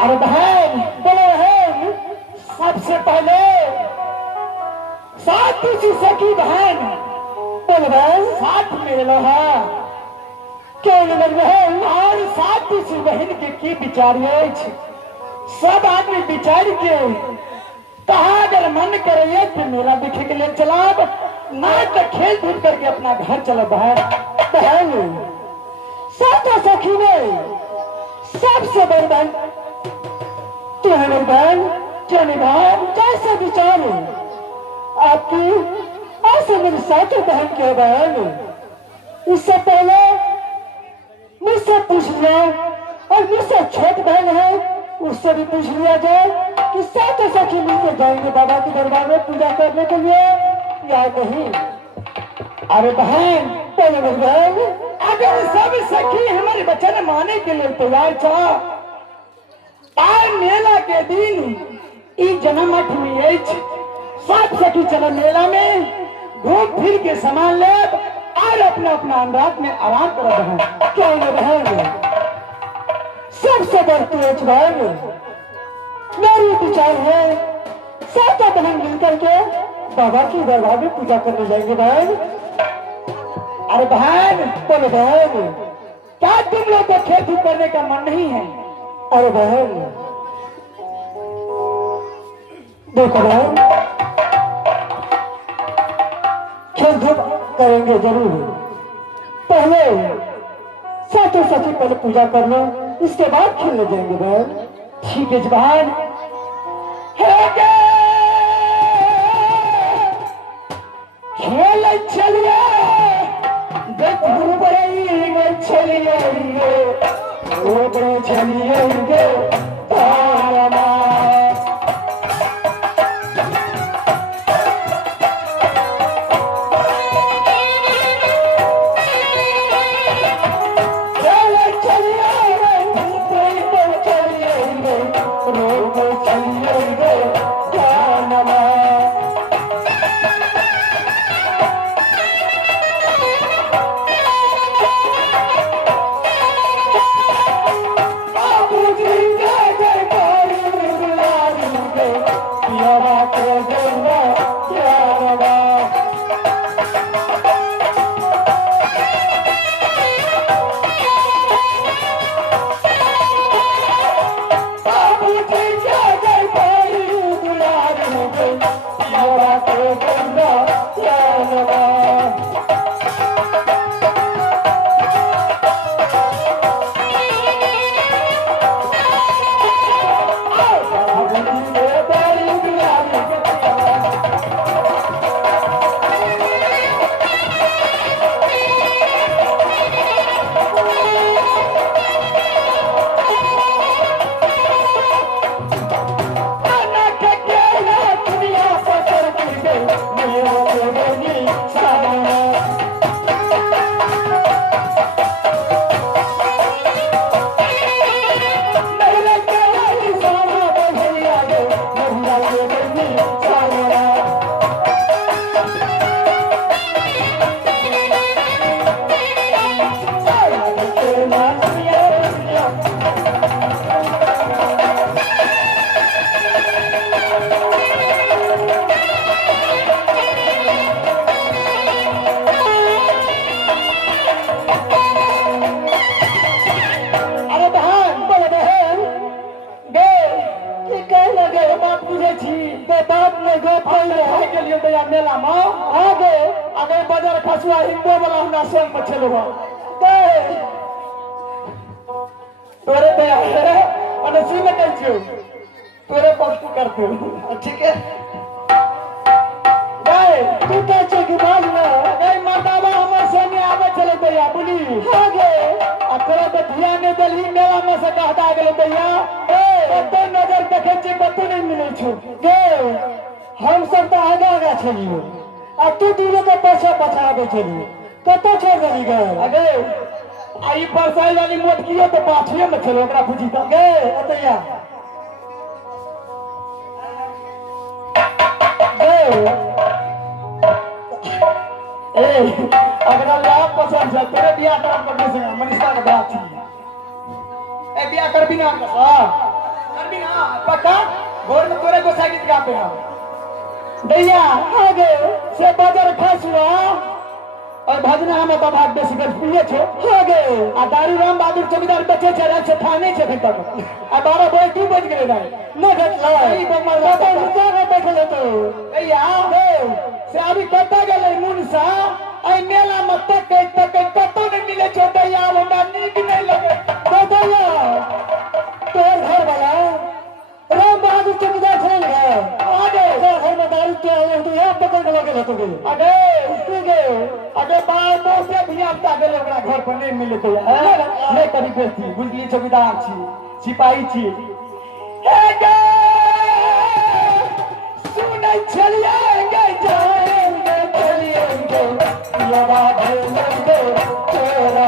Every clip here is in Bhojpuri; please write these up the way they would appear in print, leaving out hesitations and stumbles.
अरे बहन बोलो बहन, सबसे पहले साथ सखी बहन बोलो बहन, साथ मेरे लोहा क्यों लग बहन और साथ बहन के की विचारिए सब आदमी विचार के कहा अगर मन करे तो मेरा देखे के लिए चलाब ना तो खेल कूद करके अपना घर चलो बहन। बहन साथ सखी में सबसे बड़ी बहन तुम्हारी बहन जाने बहन जैसे विचार आपकी ऐसे मेरी साथी बहन के बहन। इससे पहले मुझसे पूछ लिया और मुझसे छोट बहन है उससे भी पूछ लिया जाए कि साथ सखी मिलकर जाएंगे बाबा के दरबार में पूजा करने के लिए या नहीं। अरे बहन पहले बहन अगर सब सखी हमारे वचन माने के लिए तैयार था आए मेला के दिन इस जन्म मठ में सात सखी चलो मेला में घूम फिर के सामान ले और अपना अपना अंदाज में आराम करो बहन। क्या बहन सबसे बढ़ती है बहन मेरी विचार है सात बहन मिलकर के बाबा की दरबार में पूजा करने जाएंगे बहन। अरे बहन बोलो बहन क्या तुम लोग को खेल धूप करने का मन नहीं है? अरे बहन देखो बहन खेल धूप करेंगे जरूर, पहले साथों सखी पहले पूजा कर लो इसके बाद खेलने जाएंगे बहन। ठीक है बहन खेल चलिए चलिए मेला में आगे आगे बाजार खसुआ हिंदू वाला हमरा संग में चलबा तोरे पे अने सी में कह छियो तोरे पक्ष करते हो ठीक है गए तू तो छे कि बाज ना गए मातावा हमर संगे आवे चले भैया बुली आगे आ तोरे पे ध्यान ने दली मेला में से कहता गेले भैया ए तो नजर देखे छे कतो नहीं मिले छु गे हम सब तो आगे आगे चलियो आ तू दूर के पीछे पछावे चलियो कतो छोड़ गई गए अगे आई परसाई वाली मोट कियो तो पाछे में चलो ओकरा बुझी त गे अतैया गे ए अगर ला पसंद है तेरे बियाह कर से मनीषा का बात थी ए बियाह कर बिना का जानबी ना पक्का भोर में तोरे गोसाई गीत गाते हैं दैया आगे से बाजार खास हुआ और भजना हम तो भाग बेसी कर पिए छो आगे आ दारू राम बहादुर चौकीदार बचे छे रात से थाने छे फिर तक आ 12 बजे 2 बज गेले रे न घटला ई बमर बाबा रुका बैठले तो दैया से अभी कता गेले मुनसा आई मेला मत तक कतो नहीं मिले छो दैया हमरा नीक नहीं लगे तो दैया तोर घर वाला राम बहादुर चौकीदार छन है आगे घर में दारू के तू यहां पकड़ के लगे तो अरे अरे बार से भी आपता गेले ओकरा घर पर नहीं मिले तो नहीं करी बेस्ती गुंडली चौकीदार छी सिपाही छी हे गे सुनै छलिए जाएंगे चलिएंगे लबा भेलेंगे तोरा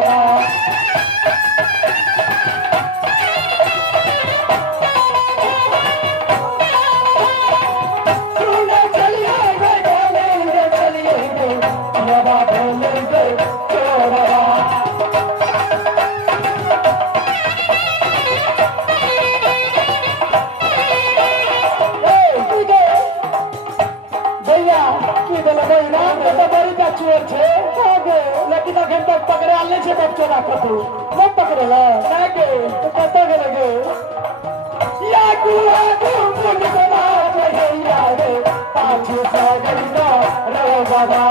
बच्चों रखो तू मत पकड़े ला लागे तो पता के लगे या गुआ गुम समा जइया रे पाछू सागरिका रे बाबा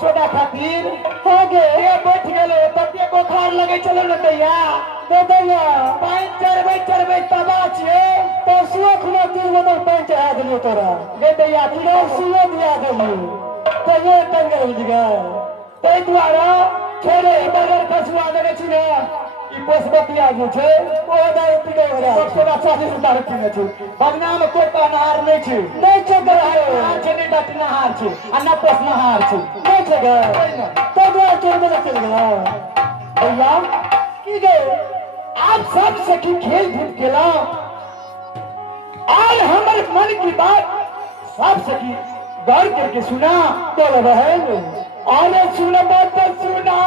छोटा खातिर हो गे ये बैठ गेलो तते बुखार लगे चलो न दैया दे दैया पानी चढ़बै तबा छिए तो सुआ खुला 3 बोतल पानी चढ़ा देलियो तोरा दे दैया तू सुआ दिया देलियो तो ये टंग गेल दिगा तै दुआरा छोरे बगर फसुआ देने छी ने ई पोसबतिया जे छै ओ दाई पिटे वला छोरा 40 रुपया रखने छै बदनाम को नहार नहीं छै नहीं छै नहार छै नहीं डट नहार छै आ न पोस नहार छै नहीं छै गे तो दो चोर में चल गया भैया की गे आप सब सखी खेल धूप केला और हमारे मन की बात सब सखी गौर करके सुना बोल बहन और सुना बात सुना